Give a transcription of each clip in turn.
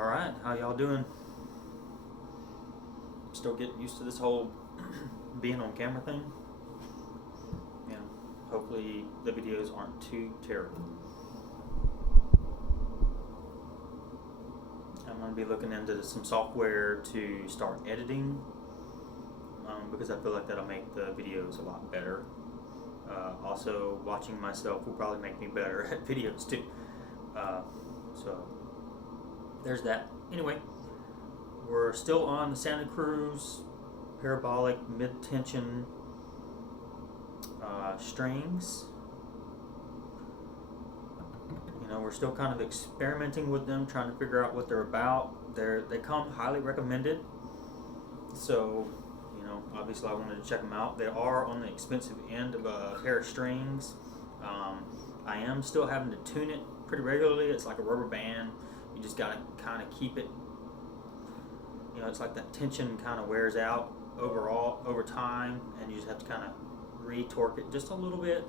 Alright, how y'all doing? Still getting used to this whole being on camera thing. Yeah, hopefully the videos aren't too terrible. I'm going to be looking into some software to start editing because I feel like that'll make the videos a lot better. Also, watching myself will probably make me better at videos too. So there's that. Anyway, we're still on the Santa Cruz parabolic mid-tension strings. You know, we're still kind of experimenting with them, trying to figure out what they're about. They come highly recommended, so you know, obviously I wanted to check them out. They are on the expensive end of a pair of strings. I am still having to tune it pretty regularly. It's like a rubber band. You just gotta kind of keep it. You know, it's like that tension kind of wears out over time, and you just have to kind of re-torque it just a little bit.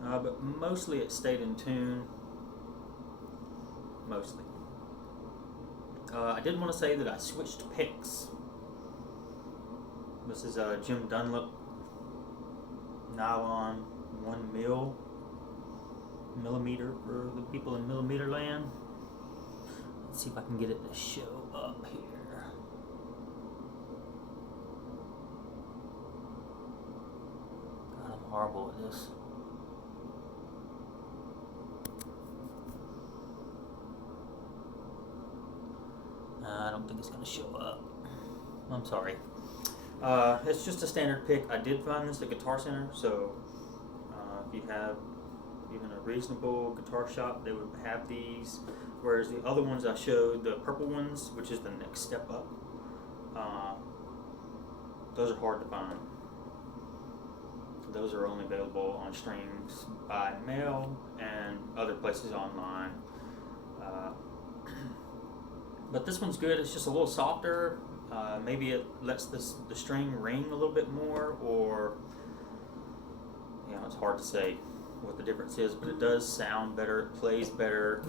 But mostly it stayed in tune. Mostly. I did want to say that I switched picks. This is a Jim Dunlop nylon 1 millimeter for the people in millimeter land. Let's see if I can get it to show up here. God, I'm horrible at this. I don't think it's going to show up. I'm sorry. It's just a standard pick. I did find this at Guitar Center, so if you have even a reasonable guitar shop, they would have these. Whereas the other ones I showed, the purple ones, which is the next step up, those are hard to find. Those are only available on strings by mail and other places online. But this one's good. It's just a little softer. Maybe it lets the string ring a little bit more, or you know, it's hard to say what the difference is, but it does sound better. It plays better.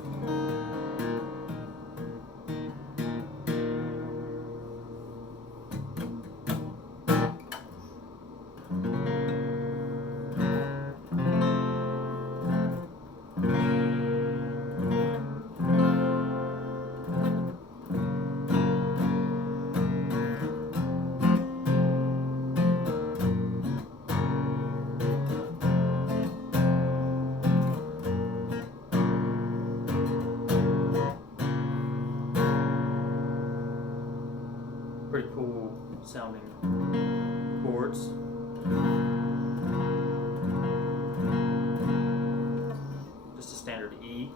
Pretty cool sounding chords. Just a standard E.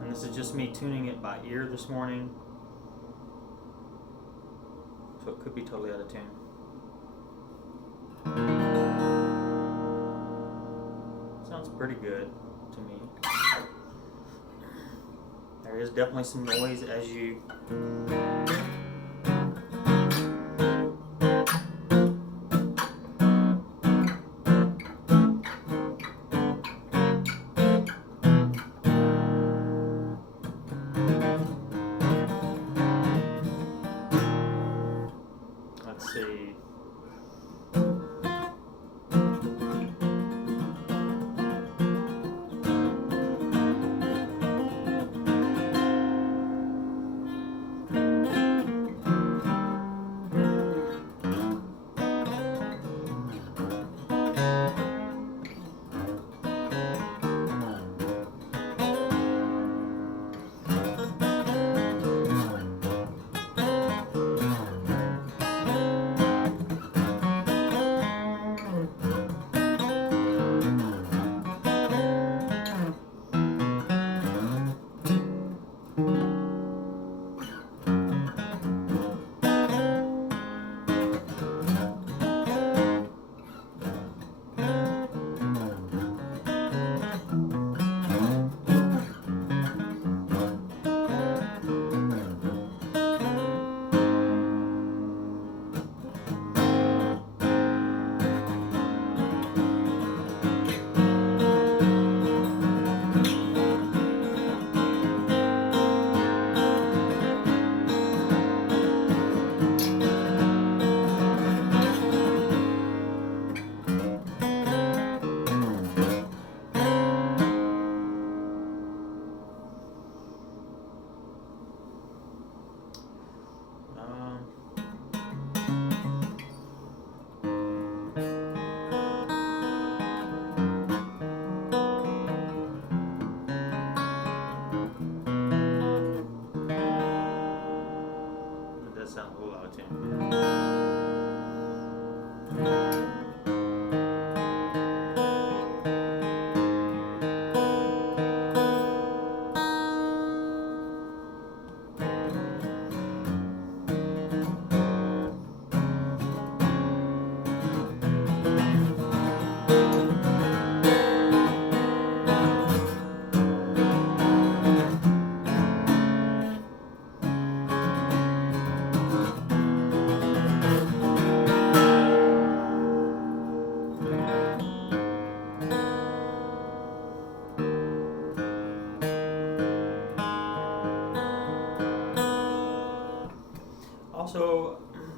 And this is just me tuning it by ear this morning. So it could be totally out of tune. Sounds pretty good to me. There is definitely some noise as you let's see.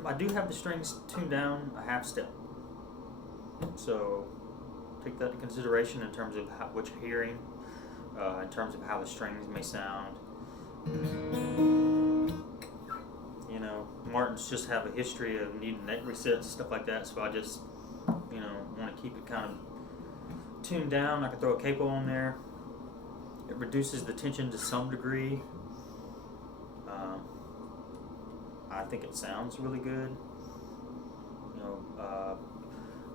I do have the strings tuned down a half step, so take that into consideration in terms of what you're hearing, in terms of how the strings may sound. You know, Martins just have a history of needing neck resets, stuff like that, so I just, you know, want to keep it kind of tuned down. I could throw a capo on there. It reduces the tension to some degree. I think it sounds really good. You know,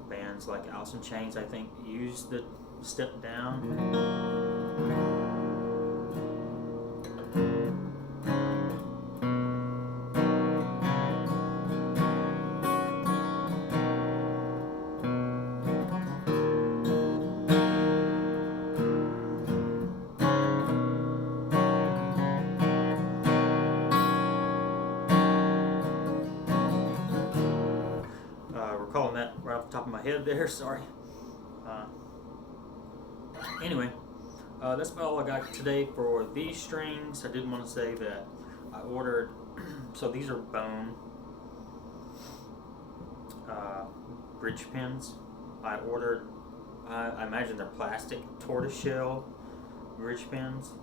bands like Alice in Chains, I think, use the step down. Recalling that right off the top of my head there, sorry. Anyway, that's about all I got today for these strings. I did want to say that I ordered, so these are bone bridge pins. I ordered, I imagine they're plastic tortoiseshell bridge pins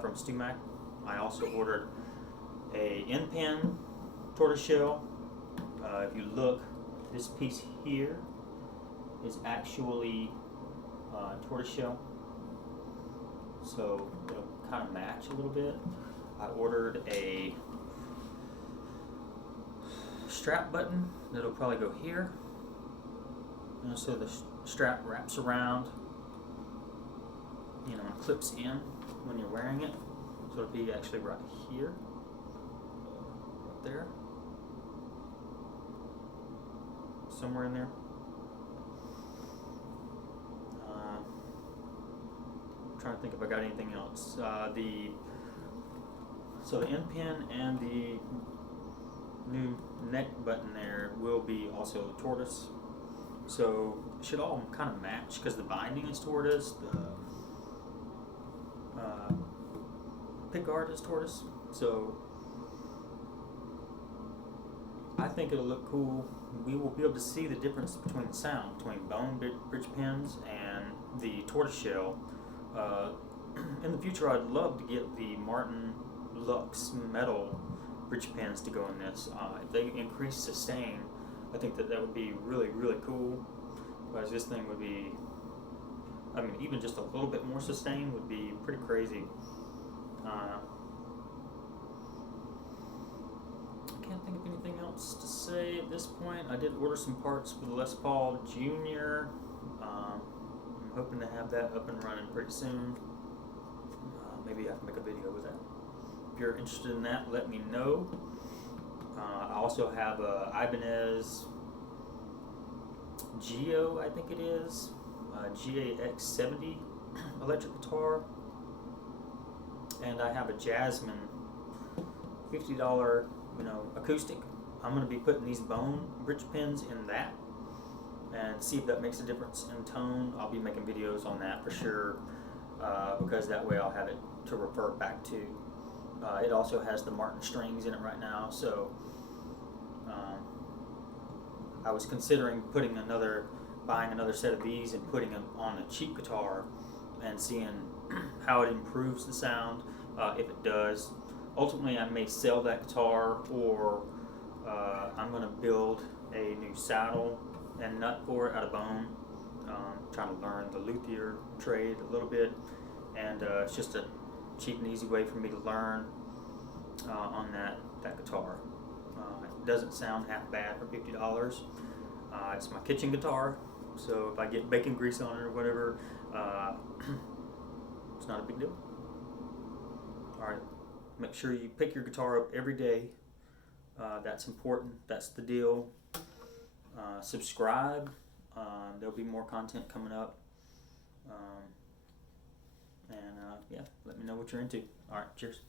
from StewMac. I also ordered a end pin tortoiseshell. If you look, this piece here is actually tortoiseshell, so it'll kind of match a little bit. I ordered a strap button that'll probably go here, so the strap wraps around, you know, and clips in when you're wearing it, so it'll be actually right here, right there, somewhere in there. I'm trying to think if I got anything else. So the end pin and the new neck button there will be also tortoise. So it should all kind of match because the binding is tortoise, the pick guard is tortoise. So I think it'll look cool. We will be able to see the difference between the sound between bone bridge pins and the tortoiseshell. In the future, I'd love to get the Martin Lux metal bridge pins to go in this. If they increase sustain, I think that would be really, really cool. Because this thing would be, I mean, even just a little bit more sustain would be pretty crazy. I can't think of anything else to say at this point. I did order some parts for the Les Paul Junior. I'm hoping to have that up and running pretty soon. Maybe I can make a video with that. If you're interested in that, let me know. I also have a Ibanez Geo, I think it is, GAX70 electric guitar, and I have a Jasmine $50, acoustic. I'm going to be putting these bone bridge pins in that and see if that makes a difference in tone. I'll be making videos on that for sure, because that way I'll have it to refer back to. It also has the Martin strings in it right now, so I was considering buying another set of these and putting them on a cheap guitar and seeing how it improves the sound. If it does, ultimately I may sell that guitar, or I'm going to build a new saddle and nut for it out of bone. Trying to learn the luthier trade a little bit, and it's just a cheap and easy way for me to learn on that guitar. It doesn't sound half bad for $50. It's my kitchen guitar, so if I get bacon grease on it or whatever, it's not a big deal. Alright, make sure you pick your guitar up every day. That's important. That's the deal. Subscribe. There'll be more content coming up. Yeah, let me know what you're into. Alright, cheers.